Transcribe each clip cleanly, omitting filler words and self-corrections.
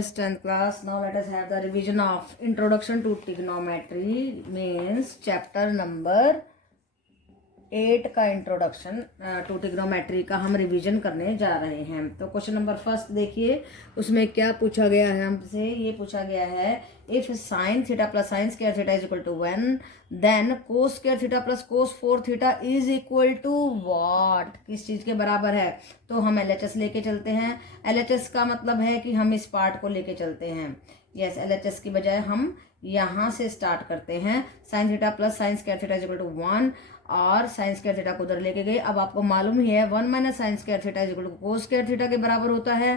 Yes, 10th class. Now let us have the revision of Introduction to Trigonometry, means chapter number 8 का introduction to trigonometry का हम revision करने जा रहे हैं। तो क्वेश्चन नंबर फर्स्ट देखिए, उसमें क्या पूछा गया है हमसे। ये पूछा गया है if sine theta plus sine square theta is equal to 1 then cos square theta plus cos 4 theta is equal to what, किस चीज के बराबर है। तो हम एलएचएस लेके चलते हैं। एलएचएस का मतलब है कि हम इस पार्ट को लेके चलते हैं। यस, एलएचएस की बजाय हम यहाँ से स्टार्ट करते हैं। Sine theta plus sine square theta is equal to 1 और साइन स्क्वायर थीटा को उधर लेके गए। अब आपको मालूम ही है 1 minus sine square theta is equal to cos square theta के बराबर होता है।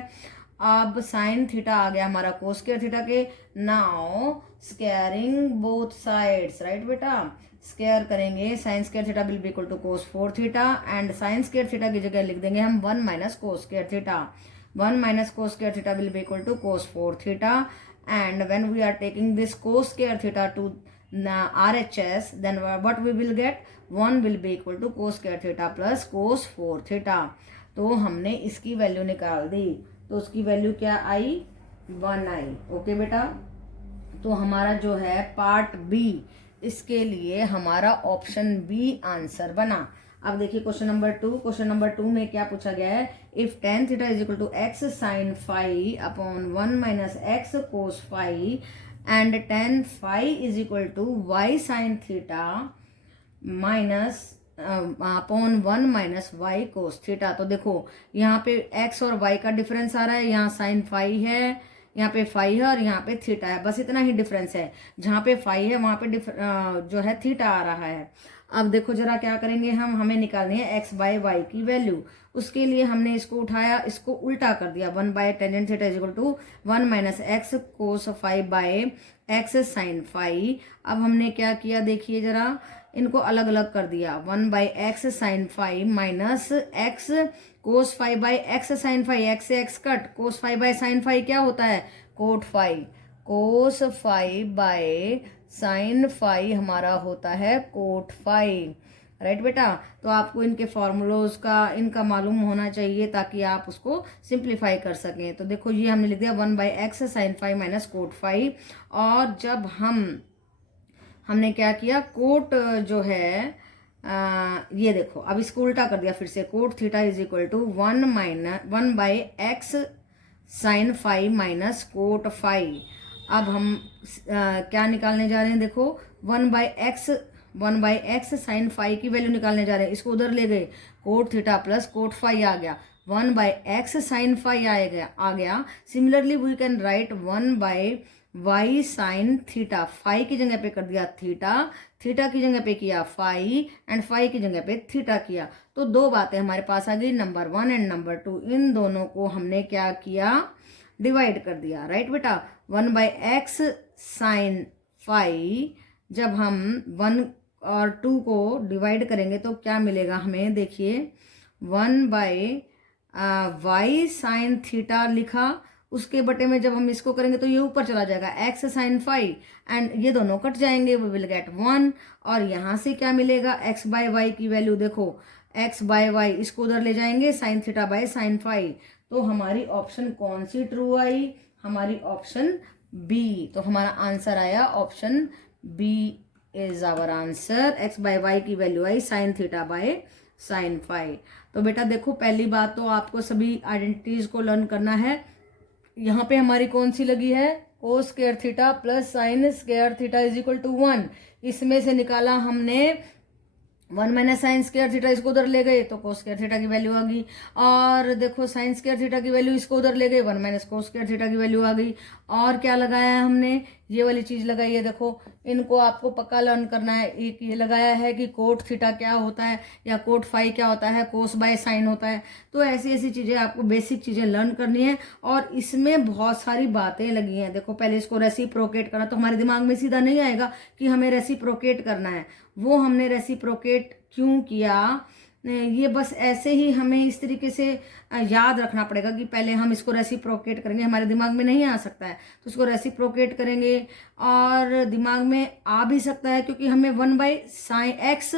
अब साइन थीटा आ गया हमारा कोस स्क्वायर थीटा के। Now squaring both sides, right बेटा, स्क्वायर करेंगे। Sine square theta will be equal to cos 4 theta and sine square theta की जगह लिख देंगे हम 1 minus cos square theta. 1 minus cos square theta will be equal to cos 4 theta and when we are taking this cos square theta to RHS, then what we will get, 1 will be equal to cos square theta plus cos 4 theta। तो हमने इसकी value निकाल दी, तो उसकी value क्या आई, 1 आई। Okay बेटा, तो हमारा जो है पार्ट बी, इसके लिए हमारा ऑप्शन बी आंसर बना। अब देखिए क्वेश्चन नंबर 2। क्वेश्चन नंबर 2 में क्या पूछा गया है, if tan theta is equal to X sine phi upon 1 minus X cos phi and tan phi is equal to Y sine theta minus upon 1 minus Y cos theta. तो देखो यहाँ पे x और y का difference आ रहा है, यहाँ sine phi है, यहाँ पे फाई है और यहाँ पे थीटा है, बस इतना ही डिफरेंस है। जहाँ पे फाई है वहाँ पे जो है थीटा आ रहा है। अब देखो जरा क्या करेंगे हम, हमें निकालनी है x बाय वाई की वैल्यू। उसके लिए हमने इसको उठाया, इसको उल्टा कर दिया। 1 by tangent theta is equal to 1 minus X cos phi by X sine phi. अब हमने क्या किया देखिए जरा, इनको अलग अलग कर दिया। 1 by X sine phi minus X cos phi by X sine phi, X से X cut, cos phi by sine phi क्या होता है, cot phi. Cos phi by sine phi हमारा होता है कोट फाई, राइट बेटा। तो आपको इनके फॉर्मूलोज का इनका मालूम होना चाहिए ताकि आप उसको सिंप्लीफाई कर सकें। तो देखो ये हमने लिख दिया 1 by X sine phi minus cot phi. और जब हमने क्या किया, कोट जो है ये देखो, अब इसको उल्टा कर दिया फिर से। Cot theta is equal to 1 by X sine phi minus cot phi. अब हम क्या निकालने जा रहे हैं, देखो 1 बाय एक्स साइन फाई की वैल्यू निकालने जा रहे हैं। इसको उधर ले गए, cot theta plus cot phi आ गया, 1 बाय एक्स साइन फाई आ गया। Similarly we can write 1 by Y sine theta. Phi की जगह पे कर दिया थीटा, थीटा की जगह पे किया फाई एंड फाई की जगह पे थीटा किया। तो दो बातें हमारे पास आ गई, नंबर 1 एंड नंबर 2। इन दोनों को हमने क्या किया, डिवाइड कर दिया, राइट बेटा। 1 बाय एक्स साइन फाई, जब हम 1 और 2 को डिवाइड करेंगे तो क्या मिलेगा हमें, देखिए 1 बाय वाई साइन थीटा लिखा, उसके बटे में जब हम इसको करेंगे तो ये ऊपर चला जाएगा एक्स साइन फाई एंड ये दोनों कट जाएंगे, वी विल गेट 1। और यहाँ से क्या मिलेगा, एक्स बाय वाई की वैल्यू देखो, एक्स बाय वाई इसको उधर ले जाएंगे, sine theta by sine phi. तो हमारी ऑप्शन कौन सी ट्रू आई, हमारी ऑप्शन बी। तो हमारा आंसर आया option B is our answer. X by Y की वैल्यू आई sine theta by sine phi. तो बेटा देखो, पहली बात तो आपको सभी आइडेंटिटीज को लर्न करना है। यहाँ पे हमारी कौन सी लगी है, cos square theta plus sine square theta is equal to 1। इसमें से निकाला हमने 1 माइनस साइन स्क्वायर थीटा, इसको उधर ले गए तो कोस स्क्वायर थीटा की वैल्यू आ गई। और देखो साइन स्क्वायर थीटा की वैल्यू इसको उधर ले गए, 1 माइनस कोस स्क्वायर थीटा की वैल्यू आ गई। और क्या लगाया है हमने, ये वाली चीज लगाई है, देखो इनको आपको पक्का लर्न करना है। एक ये लगाया है कि कोट थीटा क्या होता है या कोट फाई क्या होता है, कोस बाय साइन होता है। तो ऐसी ऐसी चीजें आपको बेसिक चीजें लर्न करनी है। और इसमें बहुत सारी बातें लगी हैं। देखो पहले इसको रेसिप्रोकेट करना, तो हमारे दिमाग में सीधा नहीं आएगा कि हमें रेसिप्रोकेट करना है। वो हमने रेसिप्रोकेट क्यों किया, ये बस ऐसे ही हमें इस तरीके से याद रखना पड़ेगा कि पहले हम इसको रेसिप्रोकेट करेंगे, हमारे दिमाग में नहीं आ सकता है तो इसको रेसिप्रोकेट करेंगे। और दिमाग में आ भी सकता है क्योंकि हमें 1 बाय एक्स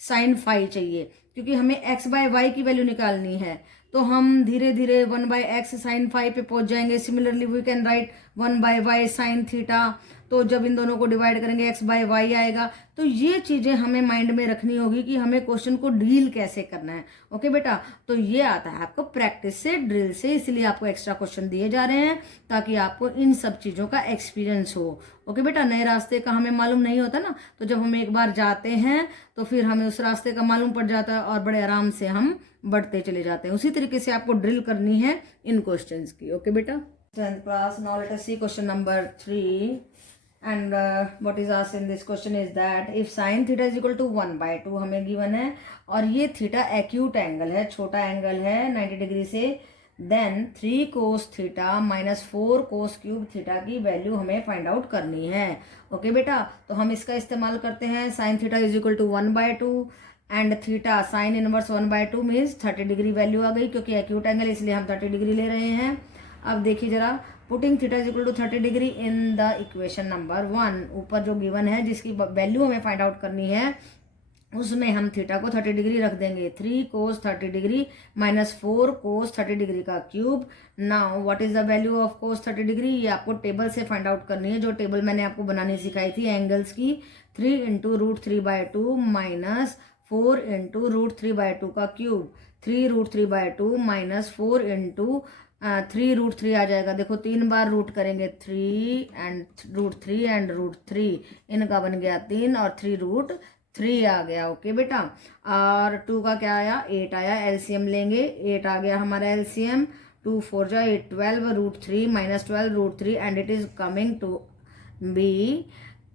साइन फाई चाहिए, क्योंकि हमें x बाय वाई की वैल्यू निकालनी है। तो हम धीरे धीरे 1/x साइन फाई पे पहुंच जाएंगे। Similarly we can write 1/y sine theta. तो जब इन दोनों को डिवाइड करेंगे x/y आएगा। तो ये चीजें हमें माइंड में रखनी होगी कि हमें क्वेश्चन को डील कैसे करना है। ओके बेटा, तो ये आता है आपको प्रैक्टिस से, ड्रिल से, इसलिए आपको एक्स्ट्रा क्वेश्चन दिए जा रहे हैं ताकि आपको इन सब चीजों का एक्सपीरियंस हो। ओके बेटा, नए रास्ते का हमें मालूम नहीं होता ना, तो जब हम एक बार जाते हैं तो फिर हमें उस रास्ते का मालूम पड़ जाता है और बड़े आराम से हम बढ़ते चले जाते हैं। उसी तरीके से आपको ड्रिल करनी है इन क्वेश्चंस की। ओके बेटा, 10th class, now let us see question number 3, and what is asked in this question is that if sin theta is equal to 1/2 हमें गिवन है और ये थीटा एक्यूट एंगल है, छोटा एंगल है 90 डिग्री से, then 3 cos theta minus 4 cos cube theta की value हमें फाइंड आउट करनी है। ओके बेटा, तो हम इसका इस्तेमाल करते हैं। sin theta is equal to 1/2 and theta sine inverse 1/2 means 30 degree value आ गई, क्योंकि एक्यूट एंगल इसलिए हम 30 डिग्री ले रहे हैं। अब देखिए जरा, putting theta is equal to 30 degree in the equation number 1, ऊपर जो गिवन है जिसकी वैल्यू हमें फाइंड आउट करनी है उसमें हम थीटा को 30 डिग्री रख देंगे। 3 cos 30 degree minus 4 cos 30 degree का cube. Now what is the value of cos 30 degree, ये आपको टेबल से फाइंड आउट करनी है, जो टेबल मैंने आपको बनानी सिखाई थी एंगल्स की। 3 × √3/2 माइनस 4 × √3/2 का क्यूब। 3 √3/2 माइनस 4 × 3 √3 आ जाएगा। देखो 3 बार रूट करेंगे, 3 एंड √3 एंड √3, इनका बन गया 3 और 3 √3 आ गया। ओके बेटा, और 2 का क्या आया, 8 आया। एलसीएम लेंगे, 8 आ गया हमारा एलसीएम। 2 4 जा 8, 12 √3 minus 12 √3 and it is coming to be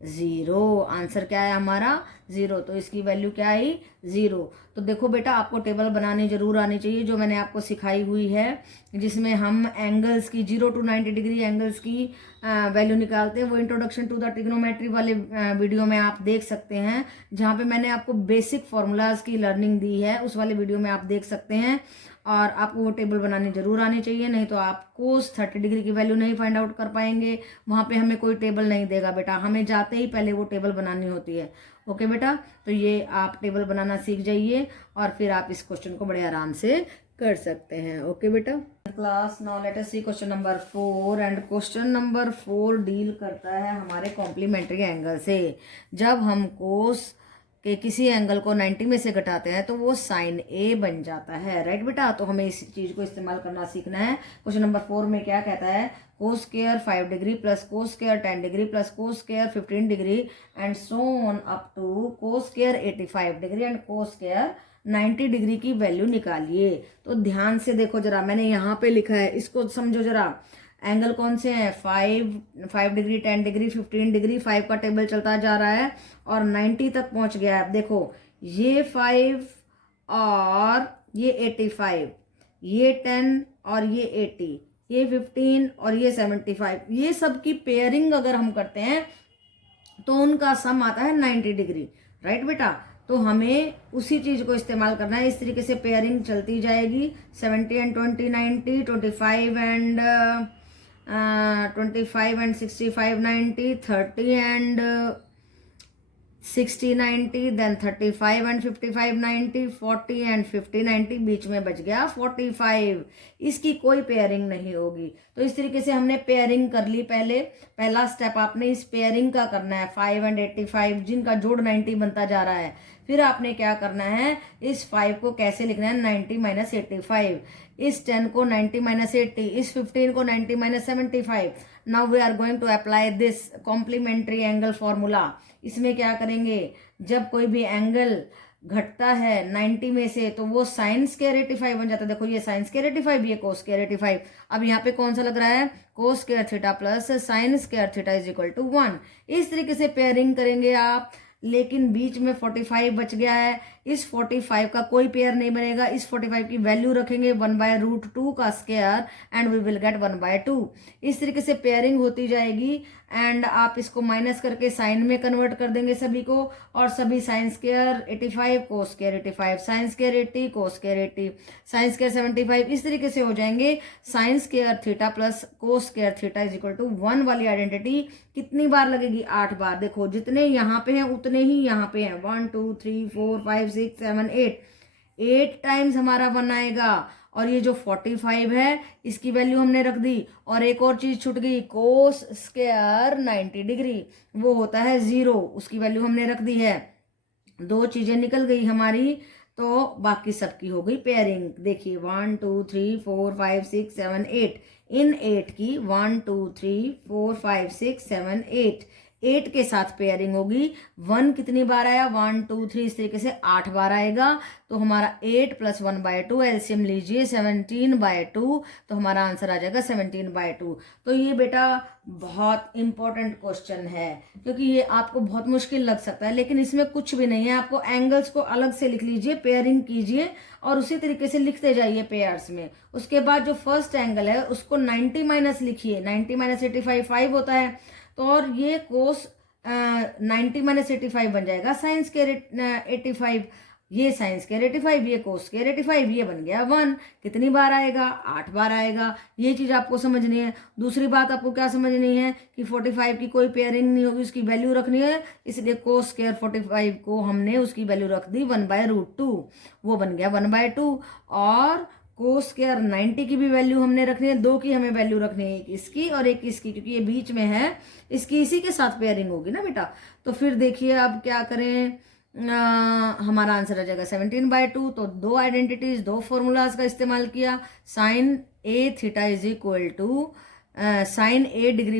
0। Answer क्या है हमारा 0, तो इसकी वैल्यू क्या आई 0। तो देखो बेटा, आपको टेबल बनानी जरूर आनी चाहिए जो मैंने आपको सिखाई हुई है, जिसमें हम एंगल्स की 0 to 90 डिग्री एंगल्स की वैल्यू निकालते हैं। वो इंट्रोडक्शन टू द ट्रिग्नोमेट्री वाले वीडियो में आप देख सकते हैं, जहाँ पे मैंने आपको बेसिक फॉर्मूलाज की लर्निंग दी है, उस वाले वीडियो में आप देख सकते हैं। और आपको वो टेबल बनानी जरूर आनी चाहिए, नहीं तो आप cos 30 डिग्री की वैल्यू नहीं फाइंड आउट कर पाएंगे। वहाँ पे हमें कोई टेबल नहीं देगा बेटा, हमें जाते ही पहले वो टेबल बनानी होती है। ओके बेटा, तो ये आप टेबल बनाना सीख जाइए और फिर आप इस क्वेश्चन को बड़े आराम से कर सकते हैं। ओके बेटा, class now let us see question number 4, and question number 4 deal करता है हमारे कॉम्प्लीमेंट्री एंगल से। जब हम कोस के किसी एंगल को 90 में से घटाते हैं तो वो साइन ए बन जाता है। राइट बेटा, तो हमें इस चीज को इस्तेमाल करना सीखना है। क्वेश्चन नंबर 4 में क्या कहता है, cos square 5 degree plus cos square 10 degree plus cos square 15 degree and so on up to cos square 85 degree and cos square 90 degree की वैल्यू निकालिए। तो ध्यान से देखो जरा, मैंने यहाँ पे लिखा है, इसको समझो जरा। एंगल कौन से हैं, 5 डिग्री 10 डिग्री 15 डिग्री, 5 का टेबल चलता जा रहा है और 90 तक पहुंच गया है। देखो ये 5 और ये 85, ये 10 और ये 80, ये 15 और ये 75, ये सब की पेयरिंग अगर हम करते हैं तो उनका सम आता है 90 डिग्री। राइट बेटा, तो हमें उसी चीज को इस्तेमाल करना है। इस तरीके से पेयरिंग चलती जाएगी, 70 and 20 90, 25 and 65 90, 30 and 60 90, then 35 and 55 90, 40 and 50 90, बीच में बच गया 45। इसकी कोई पेयरिंग नहीं होगी। तो इस तरीके से हमने पेयरिंग कर ली। पहला स्टेप आपने इस पेयरिंग का करना है, 5 एंड 85 जिनका जोड़ 90 बनता जा रहा है। फिर आपने क्या करना है, इस 5 को कैसे लिखना है, 90 माइनस 85, इस 10 को 90 माइनस 80, इस 15 को 90 minus 75। Now we are going to apply this complementary angle formula. इसमें क्या करेंगे, जब कोई भी एंगल घटता है 90 में से तो वो साइन स्क्वायर 85 बन जाता है। देखो ये साइन स्क्वायर 85, ये कोस स्क्वायर 85। अब यहाँ पे कौन सा लग रहा है, cos square theta plus sine square theta is equal to 1। इस तरीके से पेयरिंग करेंगे आप, लेकिन बीच में 45 बच गया है, इस 45 का कोई पेयर नहीं बनेगा। इस 45 की वैल्यू रखेंगे 1/√2 का square and we will get 1/2। इस तरीके से पेयरिंग होती जाएगी एंड आप इसको माइनस करके साइन में कन्वर्ट कर देंगे सभी को, और सभी sine square 85 cos square 85, sine square 80 cos square 80, sine square 75। इस तरीके से हो जाएंगे sine square theta plus cos square theta is equal to 1 वाली आइडेंटिटी कितनी बार लगेगी, 8 बार। देखो जितने यहाँ पे हैं उतने ही यहाँ पे हैं, 1 2 3 4 5 6 7 8 टाइम्स हमारा 1 आएगा और ये जो 45 है इसकी वैल्यू हमने रख दी, और एक और चीज छूट गई, कोस स्क्वायर 90 डिग्री, वो होता है 0, उसकी वैल्यू हमने रख दी है। दो चीजें निकल गई हमारी, तो बाकी सबकी हो गई पेयरिंग। देखिए 1 2 3 4 5 6 7 8, इन 8 की 1 2 3 4 5 6 7 8, 8 के साथ पेयरिंग होगी। 1 कितनी बार आया, 1 2 3, इस तरीके से 8 बार आएगा। तो हमारा 8 + 1/2, एलसीएम लीजिए 17/2, तो हमारा आंसर आ जाएगा 17/2। तो ये बेटा बहुत इंपॉर्टेंट क्वेश्चन है, क्योंकि ये आपको बहुत मुश्किल लग सकता है, लेकिन इसमें कुछ भी नहीं है। आपको एंगल्स को अलग से लिख लीजिए, पेयरिंग कीजिए और उसी तरीके से लिखते जाइए पेयर्स में। उसके बाद जो फर्स्ट एंगल है उसको 90 माइनस लिखिए, 90 - 85 5 होता है, तो और ये कोस 90 - 85 बन जाएगा साइन स्क्वायर 85, ये साइन स्क्वायर 85, ये कोस स्क्वायर 85, ये बन गया 1। कितनी बार आएगा, 8 बार आएगा। ये चीज आपको समझनी है। दूसरी बात आपको क्या समझनी है कि 45 की कोई पेयरिंग नहीं होगी, उसकी वैल्यू रखनी है, इसलिए कोस स्क्वायर 45 को हमने उसकी वैल्यू रख दी 1/√2, वो बन गया 1/2। और कोस स्क्वायर 90 की भी वैल्यू हमने रखनी है, दो की हमें वैल्यू रखनी है, एक इसकी और एक इसकी, क्योंकि ये बीच में है, इसकी इसी के साथ पेयरिंग होगी ना बेटा। तो फिर देखिए अब क्या करें, हमारा आंसर आ जाएगा 17/2। तो दो आइडेंटिटीज, दो फॉर्मूलाज का इस्तेमाल किया। Sine A theta is equal to sine A degree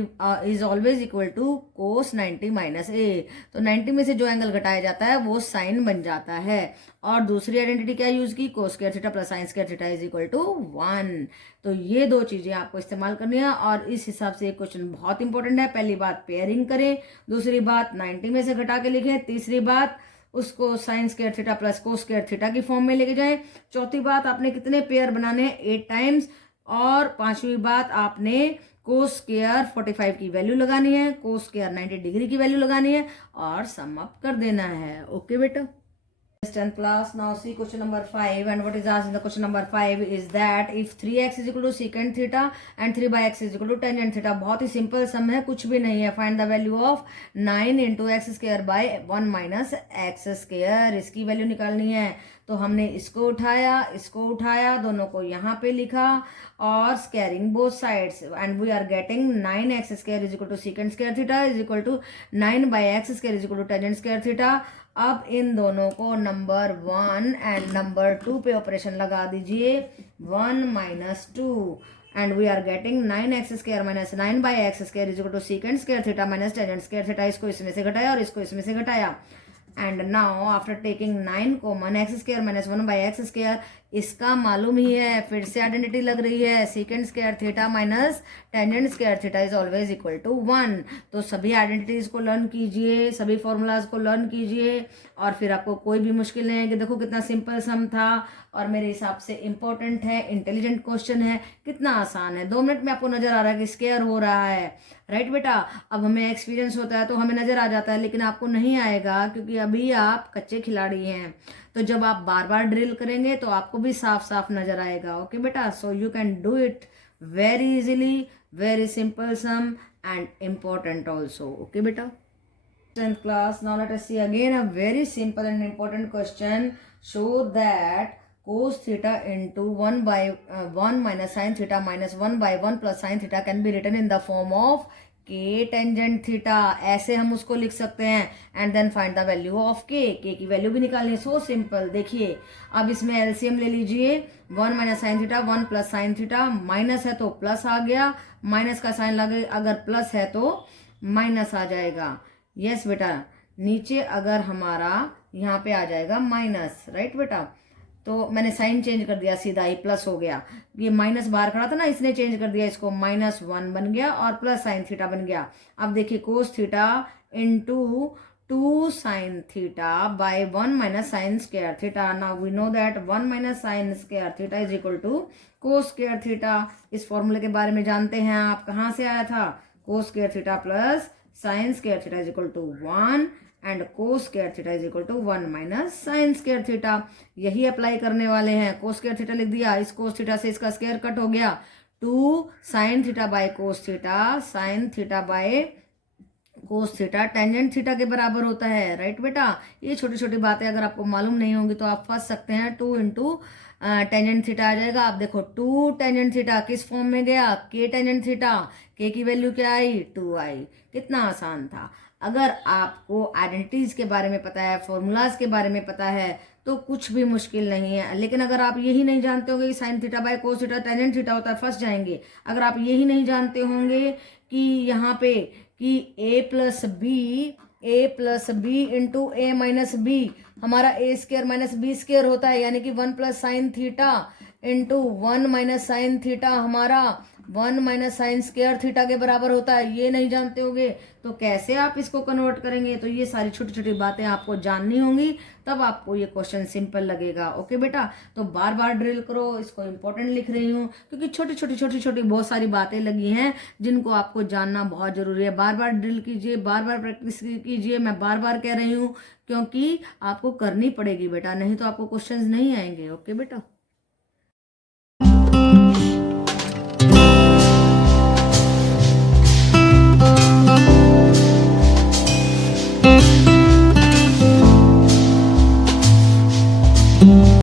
is always equal to cos 90 - A. तो 90 में से जो एंगल घटाया जाता है वो साइन बन जाता है। और दूसरी आइडेंटिटी क्या यूज की, cos square theta plus sine square theta is equal to 1। तो ये दो चीजें आपको इस्तेमाल करनी है, और इस हिसाब से क्वेश्चन बहुत इंपॉर्टेंट है। पहली बात पेयरिंग करें, दूसरी बात 90 में से घटा के लिखें, तीसरी बात उसको sign square theta plus cos square theta की फॉर्म में लेके जाएं, चौथी बात आपने कितने पेयर बनाने हैं, 8 टाइम्स, और पांचवी बात आपने कोस स्क्वायर 45 की वैल्यू लगानी है, कोस स्क्वायर 90 डिग्री की वैल्यू लगानी है, और सम अप कर देना है। ओके बेटा। 10th class, now see question number 5, and what is asked in the question number 5 is that if 3x is equal to secant theta and 3/x is equal to tangent theta। बहुत ही simple सम है, कुछ भी नहीं है। Find the value of 9 × x² - 1 - x², इसकी value निकालनी है। तो हमने इसको उठाया, दोनों को यहाँ पे लिखा, और squaring both sides, and we are getting 9x² is equal to secant square theta is equal to 9/x² is equal to tangent square theta। अब इन दोनों को नंबर 1 एंड नंबर 2 पे ऑपरेशन लगा दीजिए, 1 - 2, and we are getting 9x² - 9/x² is equal to secant square theta - tangent square theta। इसको इसमें से घटाया और इसको इसमें से घटाया, and now after taking 9 common, x² - 1/x², इसका मालूम ही है, फिर से आइडेंटिटी लग रही है, secant square theta minus tangent square theta is always equal to 1। तो सभी आइडेंटिटीज को लर्न कीजिए, सभी फॉर्मूलाज को लर्न कीजिए, और फिर आपको कोई भी मुश्किल नहीं है कि देखो कितना सिंपल सम था, और मेरे हिसाब से इंपॉर्टेंट है, इंटेलिजेंट क्वेश्चन है, कितना आसान है। 2 मिनट में आपको नजर आ रहा है कि स्क्वायर हो रहा है, राइट बेटा। अब हमें एक्सपीरियंस होता है तो हमें नजर आ जाता है, लेकिन आपको नहीं आएगा, क्योंकि अभी आप कच्चे खिलाड़ी हैं। तो जब आप बार बार ड्रिल करेंगे तो आपको भी साफ साफ नजर आएगा। ओके बेटा, so you can do it very easily, very simple sum and important also। okay beta। 10th class, now let us see again a very simple and important question। show that cos theta into 1/1 minus sin theta minus 1/1 plus sin theta can be written in the form of k tangent theta। ऐसे हम उसको लिख सकते हैं, and then find the value of k की value भी निकालनी है। So simple. देखिए अब इसमें एलसीएम ले लीजिए, 1 - sin थीटा, 1 + sin थीटा, माइनस है तो प्लस आ गया, माइनस का साइन लगे, अगर प्लस है तो माइनस आ जाएगा। यस बेटा, नीचे अगर हमारा यहाँ पे आ जाएगा माइनस, राइट बेटा। तो मैंने साइन चेंज कर दिया, सीधा ही प्लस हो गया। ये माइनस बाहर खड़ा था ना, इसने चेंज कर दिया, इसको -1 बन गया, और प्लस साइन थीटा बन गया। अब देखिए cos theta into 2 sin theta by 1 minus sin square theta। now we know that 1 minus sin square theta is equal to cos square theta। इस फॉर्मूले के बारे में जानते हैं आप, कहाँ से आया था, cos square theta plus sin square theta is equal to 1 and cos square theta is equal to 1 minus sin square theta। यही अप्लाई करने वाले हैं। cos square theta लिख दिया, इस cos theta से इसका स्क्वायर कट हो गया, 2 sin theta by cos theta, sin theta by cos theta tangent theta के बराबर होता है, राइट बेटा। ये छोटी छोटी बातें अगर आपको मालूम नहीं होंगी तो आप फंस सकते हैं। 2 इंटू टेंजेंट थीटा आ जाएगा। आप देखो 2 टेंजेंट थीटा किस फॉर्म में गया, के टेंजेंट थीटा, के की वैल्यू क्या आई, 2 आई। कितना आसान था। अगर आपको आइडेंटिटीज के बारे में पता है, फॉर्मूलाज के बारे में पता है तो कुछ भी मुश्किल नहीं है। लेकिन अगर आप यही नहीं जानते होंगे कि sign theta by cos theta tangent theta होता है, फंस जाएंगे। अगर आप यही नहीं जानते होंगे कि यहाँ पे कि ए प्लस बी इंटू ए माइनस बी हमारा ए स्क्र माइनस बी स्क्र होता है, यानी कि 1 plus sine theta into 1 minus sine theta हमारा 1 माइनस साइन स्क्वायर थीटा के बराबर होता है, ये नहीं जानते होंगे तो कैसे आप इसको कन्वर्ट करेंगे। तो ये सारी छोटी छोटी बातें आपको जाननी होंगी, तब आपको ये क्वेश्चन सिंपल लगेगा। ओके बेटा, तो बार बार ड्रिल करो। इसको इंपॉर्टेंट लिख रही हूँ क्योंकि छोटी छोटी बहुत सारी बातें लगी हैं जिनको आपको जानना बहुत जरूरी है। बार बार ड्रिल कीजिए, बार बार प्रैक्टिस कीजिए। मैं बार बार कह रही हूँ क्योंकि आपको करनी पड़ेगी बेटा, नहीं तो आपको क्वेश्चंस नहीं आएंगे। ओके बेटा।